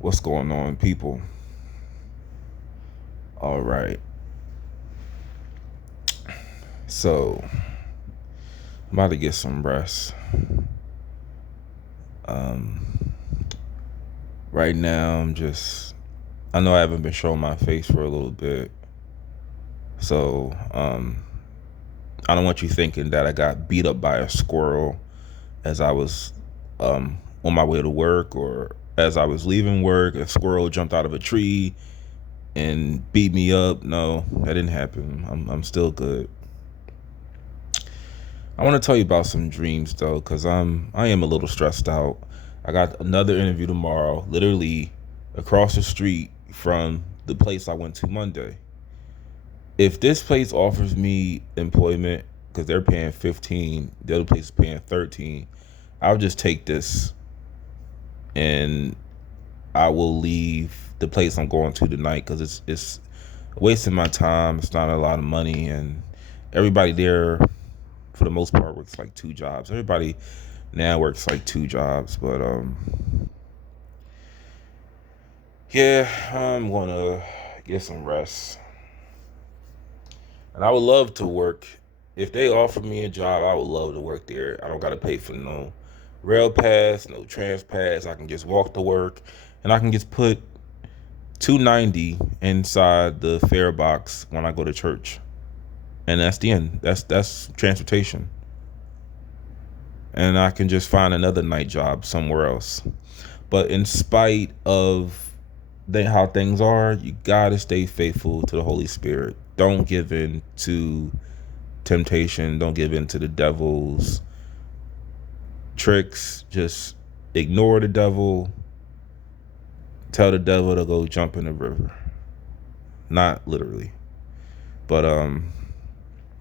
What's going on, people? All right. So, I'm about to get some rest. Um, right now, I know I haven't been showing my face for a little bit. So, I don't want you thinking that I got beat up by a squirrel as I was on my way to work, or as I was leaving work, a squirrel jumped out of a tree and beat me up. No, that didn't happen. I'm still good. I want to tell you about some dreams though, because I am a little stressed out. I got another interview tomorrow, literally across the street from the place I went to Monday. If this place offers me employment, because they're paying 15, the other place is paying 13, I'll just take this, and I will leave the place I'm going to tonight, because it's wasting my time. It's not a lot of money, and everybody there for the most part works like two jobs. Everybody now works like two jobs, but yeah, I'm gonna get some rest. And I would love to work. If they offer me a job, I would love to work there. I don't gotta pay for no rail pass, no trans pass. I can just walk to work, and I can just put 290 inside the fare box when I go to church, and that's the end. That's transportation, and I can just find another night job somewhere else. But in spite of how things are, you gotta stay faithful to the Holy Spirit. Don't give in to temptation. Don't give in to the devil's tricks. Just ignore the devil. Tell the devil to go jump in the river. Not literally, but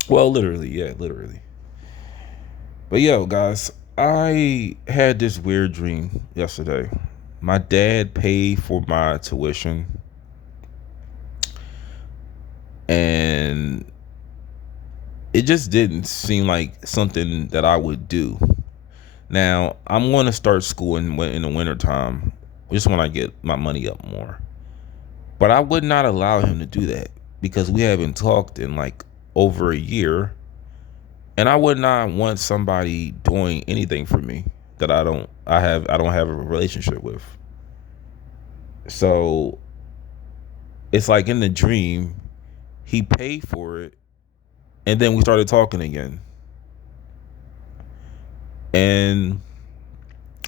well, literally, yeah, literally. But yo, guys, I had this weird dream yesterday. My dad paid for my tuition, and it just didn't seem like something that I would do. Now, I'm going to start school in the wintertime, just when I get my money up more. But I would not allow him to do that, because we haven't talked in like over a year, and I would not want somebody doing anything for me that I don't have a relationship with. So it's like in the dream, he paid for it, and then we started talking again. And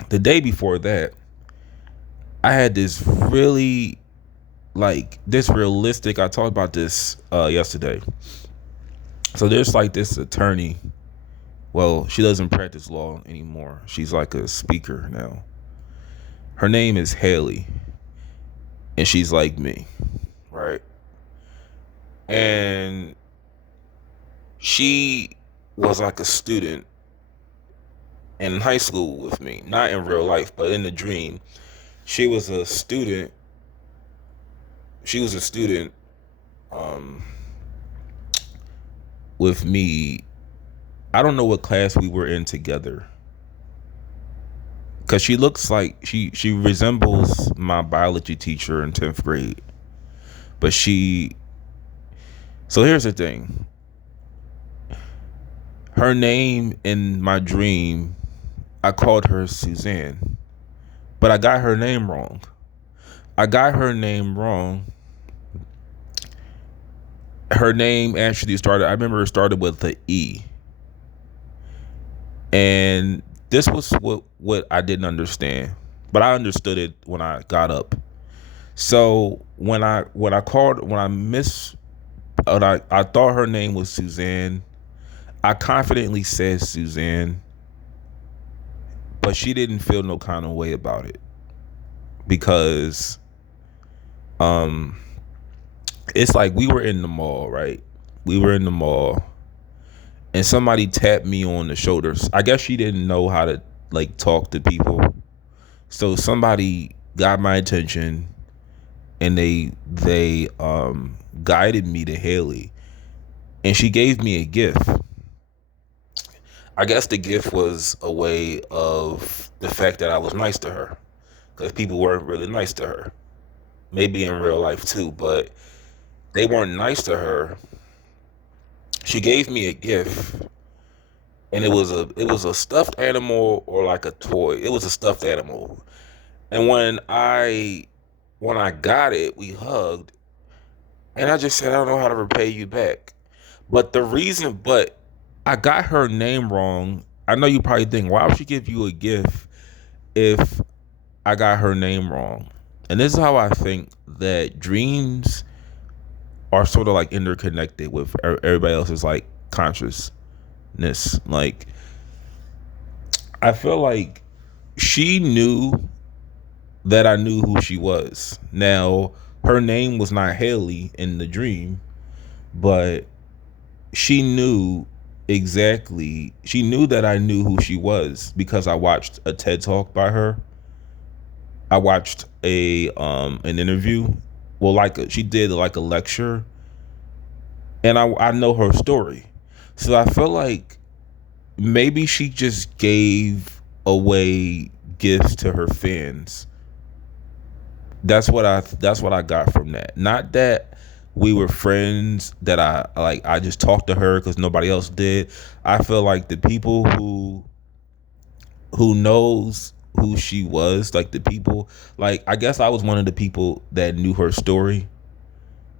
the day before that, I had this really this realistic. I talked about this yesterday. So there's like this attorney. Well, she doesn't practice law anymore. She's like a speaker now. Her name is Haley, and she's like me, right? And she was like a student in high school with me, not in real life, but in the dream. She was a student. She was a student um, with me. I don't know what class we were in together, because she looks like she resembles my biology teacher in 10th grade. But so here's the thing. Her name in my dream, I called her Suzanne, but I got her name wrong. I got her name wrong. Her name actually started, I remember it started with the E. And this was what I didn't understand, but I understood it when I got up. So I thought her name was Suzanne. I confidently said Suzanne, but she didn't feel no kind of way about it, because it's like we were in the mall, right? We were in the mall, and somebody tapped me on the shoulders. I guess she didn't know how to like talk to people. So somebody got my attention, and they guided me to Haley, and she gave me a gift. I guess the gift was a way of the fact that I was nice to her, because people weren't really nice to her. Maybe in real life too, but they weren't nice to her. She gave me a gift, and it was a stuffed animal or like a toy. It was a stuffed animal. And when I got it, we hugged, and I just said, I don't know how to repay you back. But I got her name wrong. I know you probably think, why would she give you a gift if I got her name wrong? And this is how I think that dreams are sort of like interconnected with everybody else's like consciousness. Like, I feel like she knew that I knew who she was. Now, her name was not Haley in the dream, but she knew exactly. She knew that I knew who she was because I watched a TED Talk by her. I watched an interview. Well, she did like a lecture, and I know her story. So I feel like maybe she just gave away gifts to her fans. That's what I got from that. Not that we were friends, that I just talked to her because nobody else did. I feel like the people who knows who she was, like the people, like I guess I was one of the people that knew her story.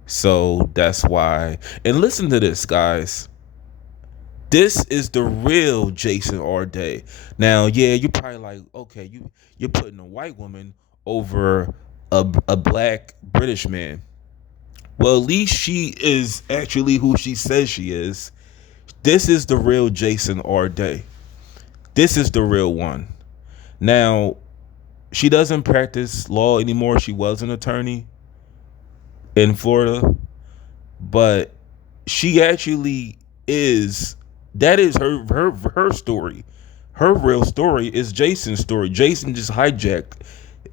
So that's why. And listen to this, guys. This is the real Jason Arday. Now, yeah, you're probably like, okay, you're putting a white woman over a black British man. Well, at least she is actually who she says she is. This is the real Jason Arday. This is the real one. Now, she doesn't practice law anymore. She was an attorney in Florida, but she actually is. That is her story. Her real story is Jason's story. Jason just hijacked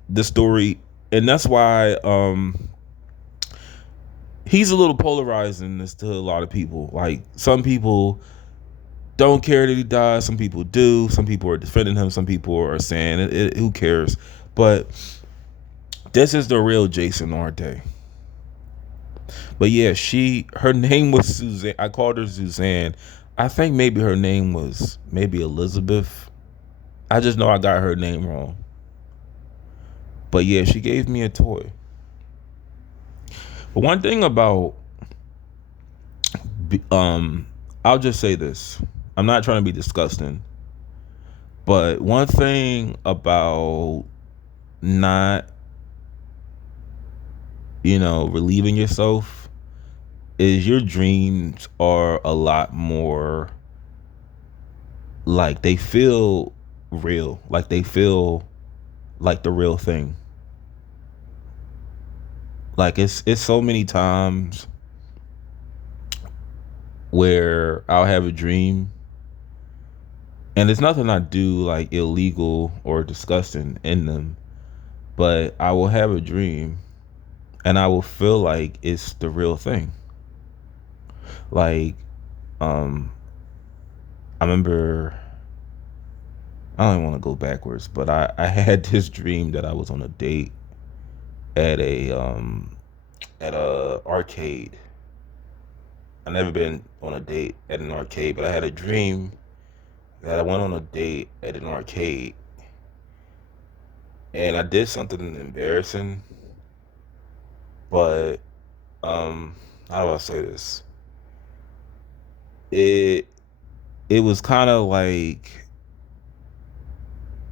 the story, and that's why he's a little polarizing this to a lot of people. Like, some people don't care that he died. Some people do. Some people are defending him. Some people are saying who cares? But this is the real Jason Arday. But yeah, her name was Suzanne. I called her Suzanne. I think maybe her name was maybe Elizabeth. I just know I got her name wrong. But yeah, she gave me a toy. But one thing about I'll just say this. I'm not trying to be disgusting. But one thing about not, relieving yourself is your dreams are a lot more, like, they feel real. Like, they feel like the real thing. Like, it's so many times where I'll have a dream, and it's nothing I do like illegal or disgusting in them, but I will have a dream and I will feel like it's the real thing. Like, I remember, I don't even want to go backwards, but I had this dream that I was on a date at a arcade. I never been on a date at an arcade, but I had a dream that I went on a date at an arcade, and I did something embarrassing. But how do I say this? It it was kind of like,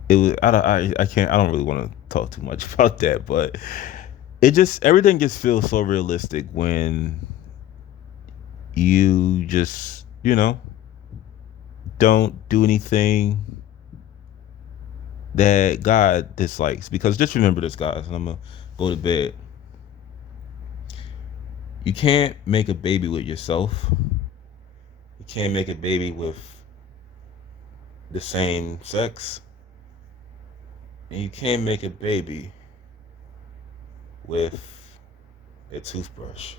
it was. I can't. I don't really want to talk too much about that, but everything just feels so realistic when you just don't do anything that God dislikes. Because just remember this, guys, and I'm gonna go to bed. You can't make a baby with yourself. You can't make a baby with the same sex. And you can't make a baby with a toothbrush.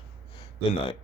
Good night.